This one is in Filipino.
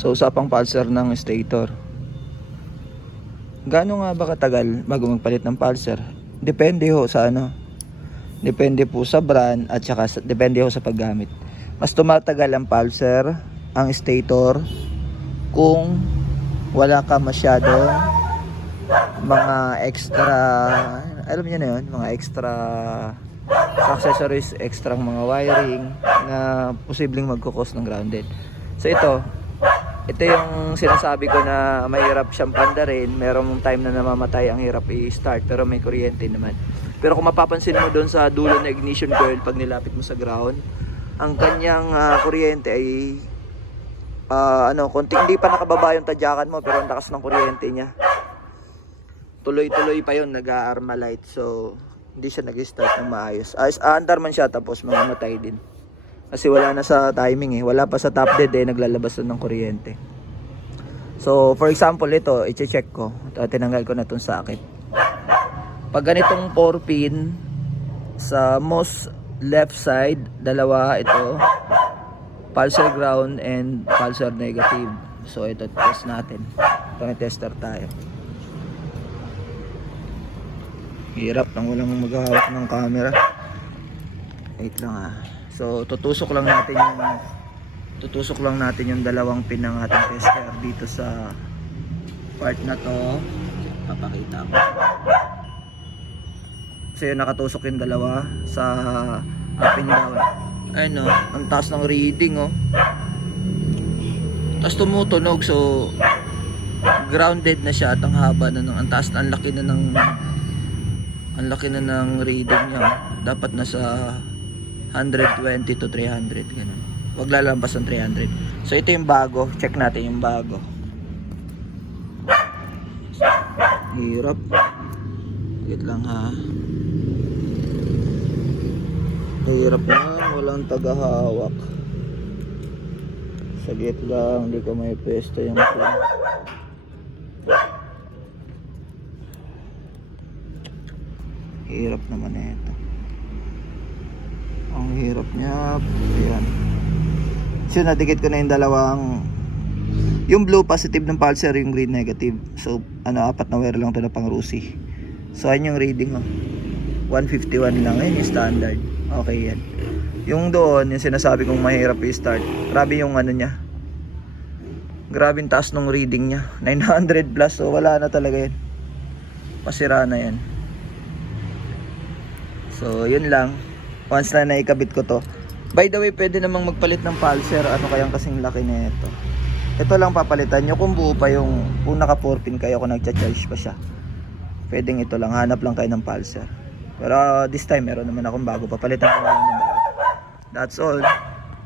So usapang pulsar ng stator. Gaano nga ba katagal bago magpalit ng pulsar? Depende ho sa ano. Depende po sa brand at saka depende ho sa paggamit. Mas tumatagal ang pulsar, ang stator kung wala ka masyadong mga extra, alam niyo na yun, mga extra accessories, extra mga wiring na posibleng magkukos ng grounded. So ito yung sinasabi ko na mahirap siyang pandarin. Merong time na namamatay, ang hirap i-start pero may kuryente naman. Pero kung mapapansin mo doon sa dulo na ignition coil pag nilapit mo sa ground, ang kanyang kuryente ay konting hindi pa nakababa yung tadyakan mo pero ang lakas ng kuryente niya. Tuloy-tuloy pa yun, nag-a-arma light. So hindi siya nag-start ng maayos. Aandar man siya tapos mamamatay din. Kasi wala na sa timing wala pa sa top dead naglalabas na ng kuryente. So for example ito, i-check ko. Tinanggal ko na itong socket. Pag ganitong 4 pin sa most left side, dalawa ito, pulsar ground and pulsar negative. So ito test natin. Tester tayo. Hirap nang walang maghahawak ng camera. Wait lang So tutusok lang natin yung dalawang pin ng ating tester dito sa part na to. Papakita ko. Kasi nakatusok yung dalawa sa up and down. Ayun ang taas ng reading Tapos tumutunog, so grounded na siya at ang haba na ang taas, ang laki na ng reading niya. Dapat nasa 120 to 300 ganun. Huwag lalampas ng 300. So ito yung bago, check natin yung bago. Hirap. Wait lang Hirap na, walang tagahawak. Saglit lang, hindi ko may pwesto yung phone. Hirap naman ito. Ang hirap niya. Ayan. So nadikit ko na yung dalawang, yung blue positive ng pulsar, yung green negative. So apat na wire lang ito na pang Rusi. So ayun yung reading 151 lang, yun yung standard. Okay yan. Yung doon, yung sinasabi kong mahirap i-start, grabe yung niya, grabe yung taas ng reading niya, 900 plus. So wala na talaga yan, pasira na yan. So yun lang, once na naikabit ko to. By the way, pwede namang magpalit ng pulsar. Ano kayang kasing laki na ito lang papalitan nyo kung buo pa yung, kung naka 4 pin kayo, kung nagcha-charge pa siya, pwedeng ito lang, hanap lang kayo ng pulsar. Pero this time meron naman akong bago, papalitan ko lang ng bago. That's all.